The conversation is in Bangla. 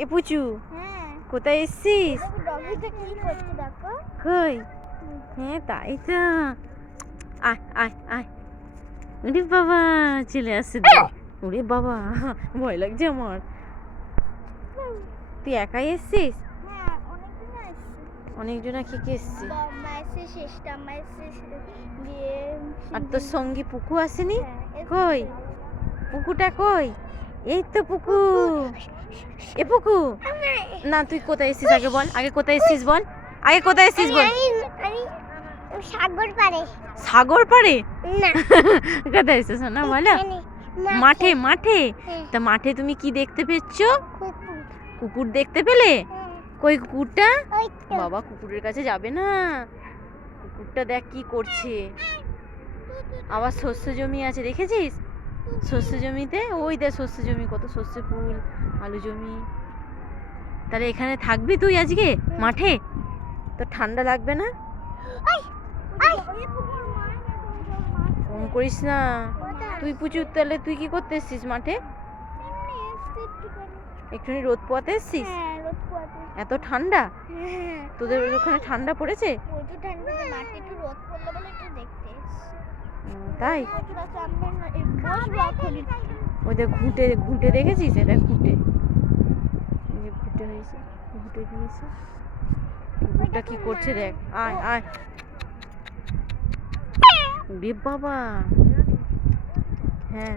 এ পুচু হ্যাঁ। কোথায় এসছিস? কই? হ্যাঁ তাই তো। আয় আয় আয়। ওরে বাবা চলে আসছে। ওরে বাবা ভয় লাগছে আমার। তুই একাই এসছিস? হ্যাঁ অনেকজনা কে কে এসছে? আর তোর সঙ্গে পুকু আসেনি? হ্যাঁ, কই? পুকুটা কই? এই তো পুকু। এ পুকু। না তুই কোথায় এসছিস? আগে বল আগে কোথায় এসছিস বল? আগে কোথায় এসছিস বল? সাগর পারে সাগর পাড়ে? না। কোথায় এসেছ? না বলো। মাঠে। মাঠে হ্যাঁ, তা মাঠে তুমি কি দেখতে পেয়েছ? কুকুর। দেখতে পেলে? হ্যাঁ, কই কুকুরটা? বাবা কুকুরের কাছে যাবে না। কুকুরটা দেখ কি করছে। আবার শস্য জমি আছে দেখেছিস? শস্য জমিতে? ওই দেখ শস্য জমি কত শস্য ফুল আলু জমি। তাহলে এখানে থাকবি তুই আজকে মাঠে? তো ঠান্ডা লাগবে না। ফোন করিস না। তুই প্রচুর তাহলে তুই কি করতে এসছিস মাঠে? একটুখানি। রোদ পোয়াতে এসছিস? হ্যাঁ। এত ঠান্ডা? হ্যাঁ, তোদের ওখানে ঠান্ডা পড়েছে? তাই। ওদের ঘুঁটে ঘুঁটে দেখেছিস? এটা ঘুঁটে। ঘুঁটে হয়েছে ঘুঁটে দিয়েছে। কুকুরটা কি করছে দেখ আয় আয়। ওরে বাবা। হ্যাঁ।